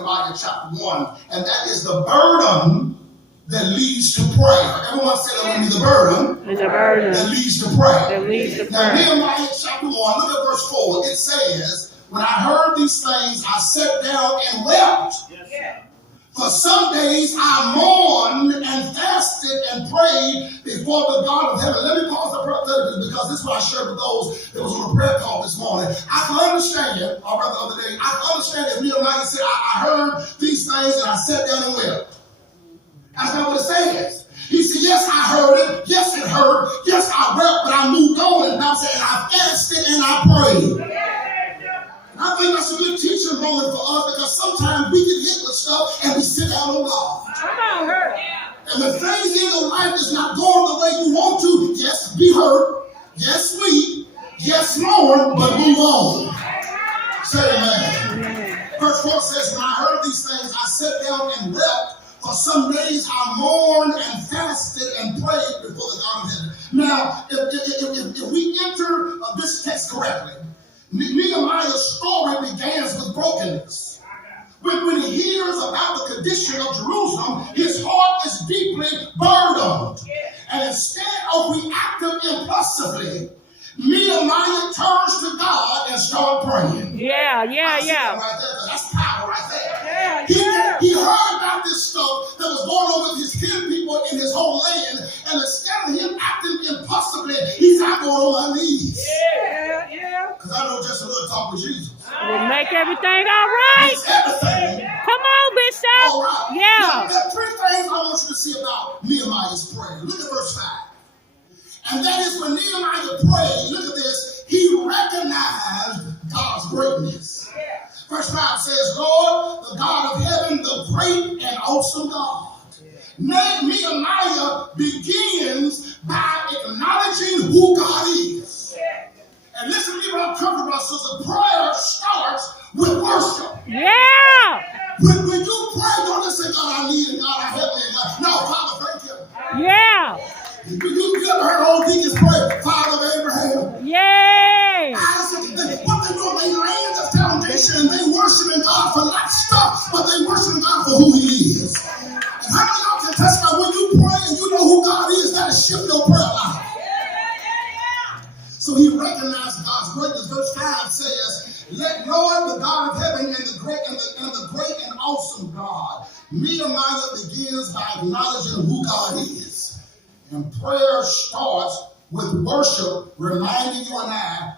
Nehemiah chapter 1, and that is the burden that leads to prayer. Everyone say that with me, the burden that leads to prayer. Now, Nehemiah chapter 1, look at verse 4. It says, when I heard these things, I sat down and wept. Yes. For some days I mourned and fasted and prayed before the God of heaven. Let me pause the prayer because this is what I shared with those that was on a prayer call this morning. I can understand, or rather the other day, I can understand that Nehemiah said, I heard these things and I sat down and wept. That's not what it says. He said, yes, I heard it. Yes, it hurt. Yes, I wept, but I moved on. And now saying, I fasted and I prayed. I think that's a good teaching moment for us because sometimes we get hit with stuff and we sit down on God. Come on, hurt. And when things in your life is not going the way you want to, yes, be hurt. Yes, weep. Yes, mourn, but move on. Say amen. Verse 4 says, when I heard these things, I sat down and wept. For some days I mourned and fasted and prayed before the God of heaven. Now, if we enter this text correctly, Nehemiah's story begins with brokenness. When he hears about the condition of Jerusalem, his heart is deeply burdened. And instead of reacting impulsively, Nehemiah turns to God and starts praying. Yeah. Right there, that's power right there. He heard about this stuff that was going on with his 10 people in his whole land, and instead of him acting impulsively, he's not going on my knees. Because I know just a little talk with Jesus. We'll make everything all right. Everything. Come on, Bishop. All right. Yeah. Now, there are 3 things I want you to see about Nehemiah's prayer. Look at verse 5. And that is when Nehemiah prayed, look at this, he recognized God's greatness. Verse 5 says, Lord, the God of heaven, the great and awesome God. Nehemiah begins by acknowledging who God is. And listen to me what I'm talking about, sister. Prayer starts with worship. Yeah. When you pray, don't just say, God, I need and God, I help me. No, Father, thank you. Yeah. You ever heard old deacons pray, Father of Abraham? Yay! What they do, they laying the foundation and they worshiping God for not stuff, but they worshiping God for who He is. And how many of y'all can testify when you pray and you know who God is, that'll shift your prayer life? So he recognized God's greatness. Verse 5 says, let Lord, the God of heaven and the great and awesome God. Nehemiah begins by acknowledging who God is. And prayer starts with worship, reminding you and I